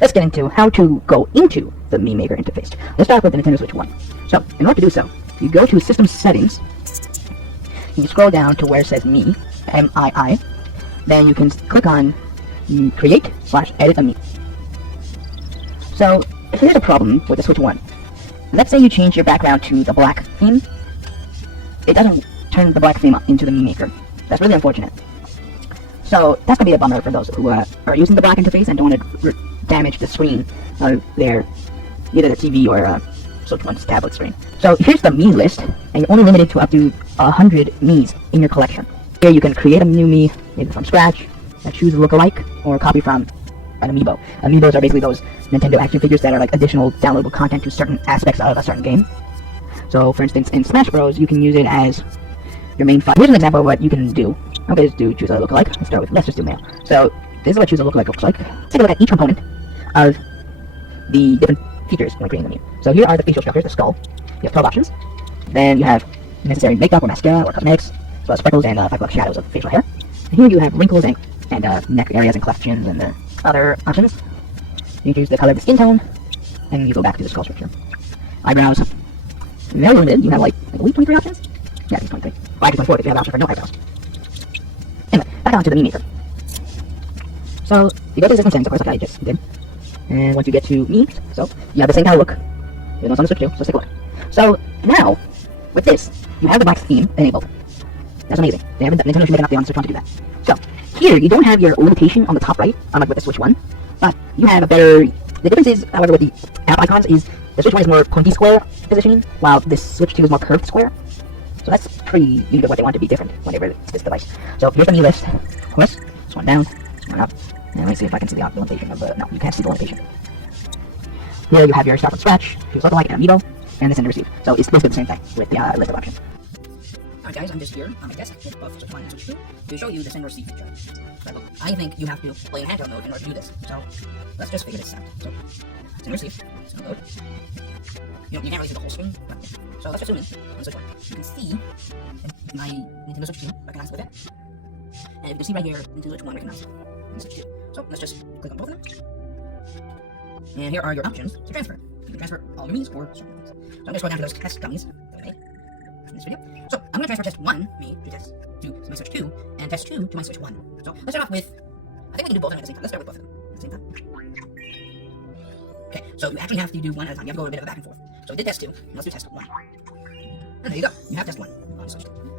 let's get into how to go into the Mii Maker interface. Let's start with the Nintendo Switch 1. So, in order to do so, you go to System Settings, you scroll down to where it says Mii, M-I-I, then you can click on Create/Edit a Mii. So, here's a problem with the Switch 1. Let's say you change your background to the black theme. It doesn't turn the black theme up into the Mii Maker. That's really unfortunate. So that's gonna be a bummer for those who are using the black interface and don't want to damage the screen of their either the TV or Switch 1's tablet screen. So here's the Mii list, and you're only limited to up to 100 Miis in your collection. Here you can create a new Mii, either from scratch, choose a lookalike, or copy from an amiibo. Amiibos are basically those Nintendo action figures that are like additional downloadable content to certain aspects of a certain game. So for instance, in Smash Bros, you can use it as your main file. Here's an example of what you can do. Okay, choose a lookalike. Let's just do male. So this is what choose a lookalike looks like. Let's take a look at each component of the different features when creating the Mii. So here are the facial structures, the skull. You have 12 options. Then you have necessary makeup or mascara or cosmetics, as well as freckles and 5 black shadows of facial hair. And here you have wrinkles and neck areas and cleft chins and other options. You choose the color of the skin tone, and you go back to the skull structure. Eyebrows. Very limited. You have like I believe 23 options? Yeah, it's 23. Well, actually 24 if you have an option for no eyebrows. Anyway, back on to the Mii Maker. So, you go to the system settings, of course, like I just did. And once you get to Mii, so, you have the same kind of look. You know, it's on the Switch too, so let's take a look. So, now, with this, you have the black theme enabled. That's amazing. Nintendo should make an update on the Switch 1 to do that. So, here, you don't have your limitation on the top right, unlike with the Switch 1, but you have a better... The difference is, however, with the app icons is the Switch 1 is more pointy square positioning, while this Switch 2 is more curved square. So that's pretty unique of what they want to be different whenever it's this device. So here's the Mii list. Of course, this one down, this one up. And let me see if I can see the limitation of the... No, you can't see the limitation. Here you have your start from scratch, choose lookalike and amiibo, and the send and receive. So it's basically the same thing with the list of options. Alright guys, I'm just here on my desk with both Switch 1 and Switch 2 to show you the send and receive feature. So I think you have to play in handheld mode in order to do this. So let's just figure this out. So send and receive, it's gonna load. You can't really see the whole screen, but yeah. So let's just zoom in on Switch 1. You can see my Nintendo Switch 2 recognized with it. And you can see right here, Nintendo Switch 1 recognized and Switch 2. So let's just click on both of them. And here are your options to transfer. You can transfer all your Miis or certain ones. So I'm going to go down to those test dummies that I made in this video. So I'm going to transfer test 1 Mii to test 2 to my Switch 2, and test 2 to my Switch 1. So let's start off with, I think we can do both of them at the same time. Let's start with both of them at the same time. Okay, so you actually have to do one at a time. You have to go a bit of a back and forth. So we did test 2, now let's do test 1. And there you go, you have test 1 on Switch 2.